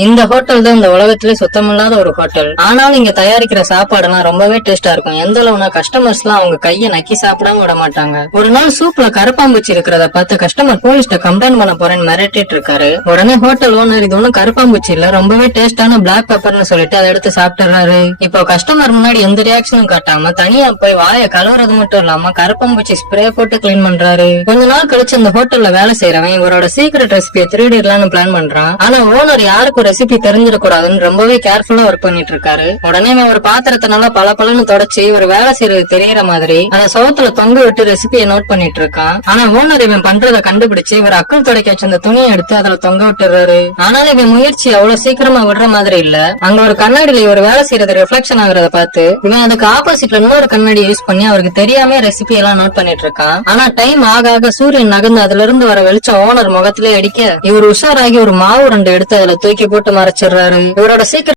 இந்த ஹோட்டல் தான் இந்த உலகத்திலே சுத்தமில்லாத ஒரு ஹோட்டல். ஆனாலும் இங்க தயாரிக்கிற சாப்பாடுலாம் ரொம்பவே டேஸ்டா இருக்கும். எந்த அளவுனா கஸ்டமர்ஸ் எல்லாம் அவங்க கையை நக்கி சாப்பிடாம விட மாட்டாங்க. ஒரு நாள் சூப்ல கருப்பாம்பூச்சி இருக்கிறத பார்த்து கஸ்டமர் போலீஸ்ட கம்ப்ளைண்ட் பண்ண போறேன்னு மிரட்டிட்டு இருக்காரு. உடனே ஹோட்டல் ஓனர் இது ஒன்னும் கருப்பாம்பூச்சி இல்ல, ரொம்பவே டேஸ்டான பிளாக் பெப்பர்னு சொல்லிட்டு அதை எடுத்து சாப்பிட்டுறாரு. இப்போ கஸ்டமர் முன்னாடி எந்த ரியாக்ஷனும் காட்டாம தனியா போய் வாயை கழுவுறது மட்டும் இல்லாம கருப்பாம்பூச்சி ஸ்ப்ரே போட்டு கிளீன் பண்றாரு. கொஞ்ச நாள் கழிச்சு இந்த ஹோட்டல்ல வேலை செய்யறவன் இவரோட சீக்ரெட் ரெசிபியை திருடிடலாம்னு பிளான் பண்றான். ஆனா ஓனர் யாருக்கு ரெசிபி தெரிஞ்சிடக்கூடாதுன்னு ரொம்பவே கேர்ஃபுல்லா ஒர்க் பண்ணிட்டு இருக்காரு. உடனே ஒரு பாத்திரத்தை நல்லா பளபளன்னு தொடச்சு இவர் வேலை செய்யறது தெரியற மாதிரி அந்த சோத்துல தொங்க விட்டு ரெசிபியை நோட் பண்ணிட்டு இருக்கான். ஆனா ஓனர் இவன் பண்றதை கண்டுபிடிச்சு இவர் அக்குள் துடைக்க வச்ச அந்த துணியை எடுத்து அதுல தொங்க விட்டுறாரு. ஆனாலும் இவன் முயற்சி அவ்வளவு சீக்கிரமா விடுற மாதிரி இல்ல. அங்க ஒரு கண்ணாடியில இவர் வேலை செய்யறது ரிஃப்ளெக்ஷன் ஆகுறத பார்த்து இவன் அதுக்கு ஆப்போசிட்ல இன்னொரு கண்ணாடி யூஸ் பண்ணி அவருக்கு தெரியாம ரெசிபி எல்லாம் நோட் பண்ணிட்டு இருக்கான். ஆனா டைம் ஆக ஆக சூரியன் நகர்ந்து அதுல இருந்து வர வெளிச்சம் ஓனர் முகத்திலே அடிக்க இவர் உஷாராகி ஒரு மாவு ரெண்டு எடுத்து அதுல தூக்கி போட்டு மறைச்சிடுறாரு. இவரோட சீக்கிரம்